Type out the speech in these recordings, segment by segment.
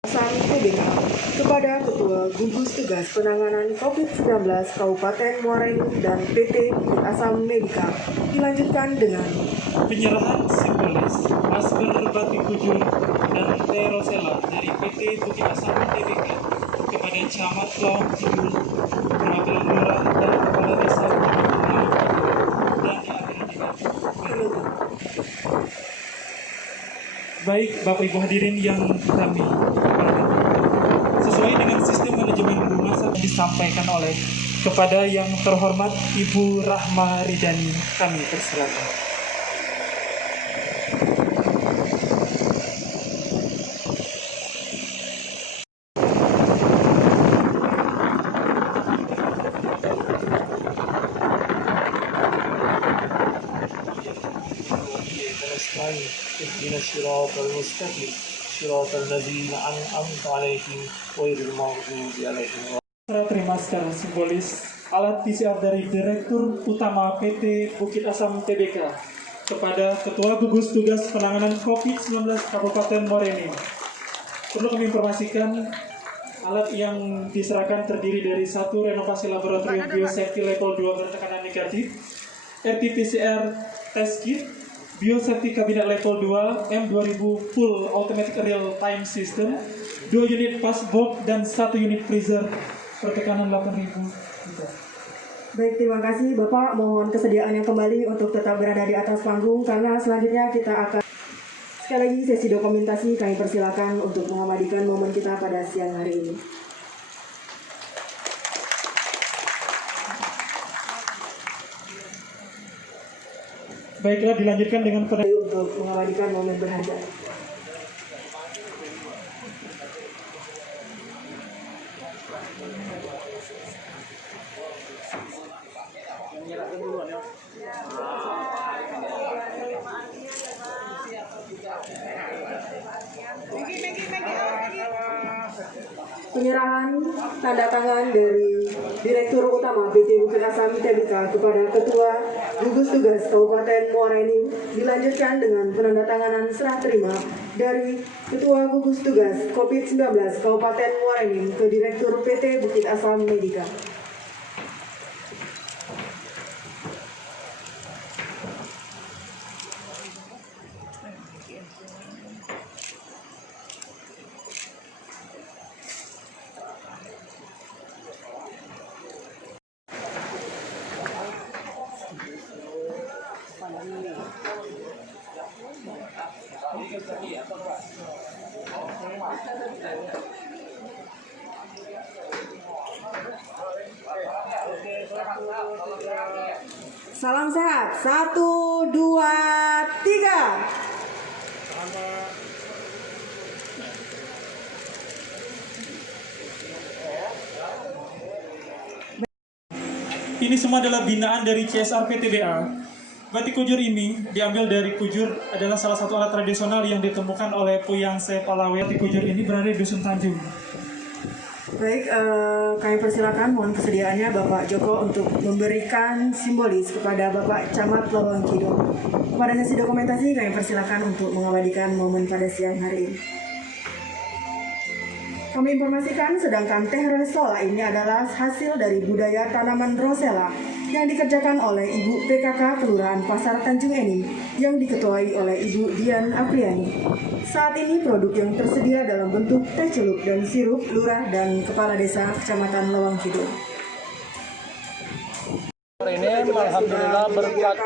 PBK kepada Ketua Gugus Tugas Penanganan COVID-19 Kabupaten Muara Enim dan PT Bukit Asam Medika dilanjutkan dengan penyerahan simbolis masker batik kujur dan teh rosella dari PT Bukit Asam TBK kepada Camat Lawang Kidul, Perwakilan Lurah dan Kepala Desa dan diakhiri dengan penutup. Baik Bapak Ibu hadirin yang kami hormati, sesuai dengan sistem manajemen rumah sakit disampaikan oleh kepada yang terhormat Ibu Rahma Ridani, kami persilakan. اهدنا الصراط المستقيم صراط الذين أنعمت عليهم غير المغضوب عليهم. Terima secara simbolis alat PCR dari Direktur Utama PT Bukit Asam TBK kepada Ketua Gugus Tugas Penanganan COVID-19 Kabupaten Muara Enim. Perlu kami informasikan, alat yang diserahkan terdiri dari satu renovasi laboratorium biosafety level 2 bertekanan negatif, RT-PCR test kit, biosafety kabinet level 2, M2000 full automatic real time system, 2 unit passbox dan 1 unit freezer pertekanan 8.000 liter. Baik, terima kasih Bapak. Mohon kesediaannya kembali untuk tetap berada di atas panggung karena selanjutnya kita akan sekali lagi sesi dokumentasi. Kami persilakan untuk mengabadikan momen kita pada siang hari ini. Baiklah, dilanjutkan dengan untuk mengabadikan momen berharga. Penyerahan tanda tangan dari Direktur Utama PT Bukit Asam TBK kepada Ketua Gugus Tugas Kabupaten Muara Enim dilanjutkan dengan penandatanganan serah terima dari Ketua Gugus Tugas COVID-19 Kabupaten Muara Enim ke Direktur PT Bukit Asam Medika. Salam sehat. 1, 2, 3. Ini semua adalah binaan dari CSR PTBA. Batik kujur ini diambil dari kujur, adalah salah satu alat tradisional yang ditemukan oleh Puyang Sepalawe. Batik kujur ini berada di Dusun Tanjung. Baik, kami persilakan mohon kesediaannya Bapak Joko untuk memberikan simbolis kepada Bapak Camat Lawang Kidul. Pada sesi dokumentasi kami persilakan untuk mengabadikan momen pada siang hari ini. Kami informasikan sedangkan teh rosella ini adalah hasil dari budaya tanaman rosella yang dikerjakan oleh Ibu PKK Kelurahan Pasar Tanjung Enim yang diketuai oleh Ibu Dian Apriani. Saat ini produk yang tersedia dalam bentuk teh celup dan sirup Lurah dan Kepala Desa Kecamatan Lawang Kidul. Ini alhamdulillah berkat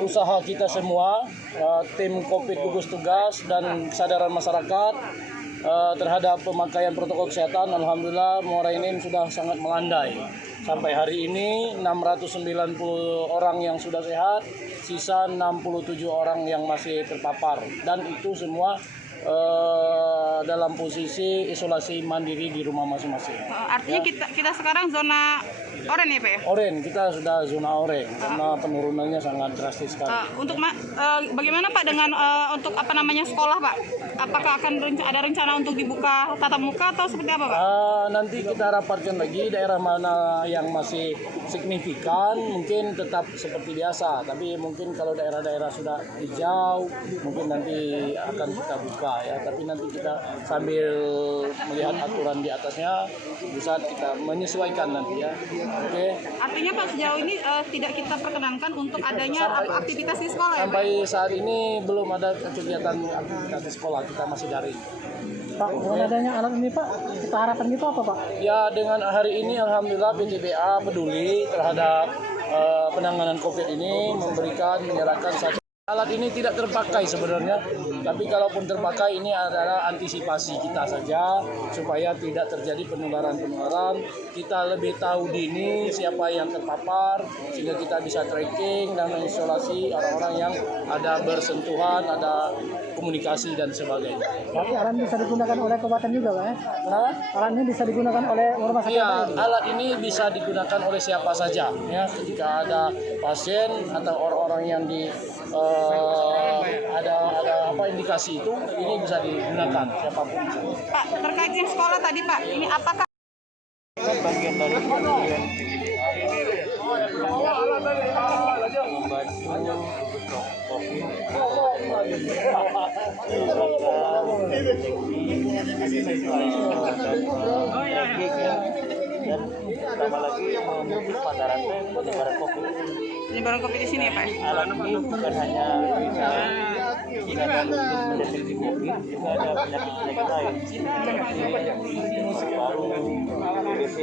usaha kita semua, tim Covid gugus tugas dan kesadaran masyarakat terhadap pemakaian protokol kesehatan. Alhamdulillah Muara Enim sudah sangat melandai. Sampai hari ini 690 orang yang sudah sehat, sisa 67 orang yang masih terpapar, dan itu semua dalam posisi isolasi mandiri di rumah masing-masing. Artinya kita sekarang zona oranye ya Pak ya? Oren, kita sudah zona oren karena penurunannya sangat drastis sekali. Bagaimana Pak dengan untuk apa namanya sekolah Pak? Apakah akan ada rencana untuk dibuka tatap muka atau seperti apa Pak? Nanti kita rapatkan lagi daerah mana yang masih signifikan mungkin tetap seperti biasa, tapi mungkin kalau daerah-daerah sudah hijau mungkin nanti akan kita buka ya, tapi nanti kita sambil melihat aturan di atasnya bisa kita menyesuaikan nanti ya. Oke. Artinya Pak sejauh ini tidak kita perkenankan untuk adanya aktivitas di sekolah ya Pak? Sampai saat ini belum ada kegiatan aktivitas di sekolah, kita masih daring. Pak, dengan adanya alat ini Pak, kita harapan itu apa Pak? Ya, dengan hari ini alhamdulillah PTBA peduli terhadap penanganan COVID ini, menyerahkan satu alat ini tidak terpakai sebenarnya, tapi kalaupun terpakai ini adalah antisipasi kita saja supaya tidak terjadi penularan. Kita lebih tahu dini siapa yang terpapar sehingga kita bisa tracking dan mengisolasi orang-orang yang ada bersentuhan, ada komunikasi dan sebagainya. Berarti alat ini bisa digunakan oleh kabupaten juga Pak ya? Kenapa? Alat ini bisa digunakan oleh rumah sakit Iya, lain? alat ini bisa digunakan oleh siapa saja ya, ketika ada pasien atau orang-orang yang ada indikasi itu, ini bisa digunakan siapapun bisa. Pak, terkait yang sekolah tadi Pak, ini apakah Bagian dari dan tambah lagi memutus mata rantai penyebaran COVID. penyebaran COVID di sini ya Pak? Alat ini bukan hanya bisa digunakan untuk mendeteksi COVID, juga ada penyakit-penyakit lain seperti paru, TBC,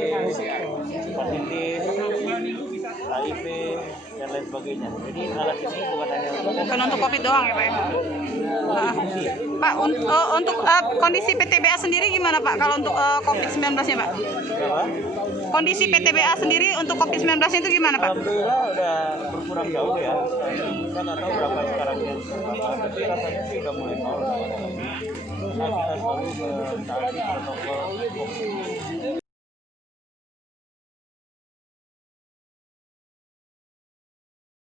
hepatitis, HIV, dan lain sebagainya. Jadi alat ini bukan hanya Bukan untuk COVID doang ya Pak ya? Pak, untuk kondisi PTBA sendiri gimana Pak kalau untuk COVID-19-nya Pak? Kondisi PTBA sendiri untuk COVID-19 itu gimana Pak? Alhamdulillah udah berkurang jauh ya. Kita nggak tahu berapa sekarang ya. Tapi rasanya sih udah mulai normal. Nah, kita selalu mentaati protokol COVID.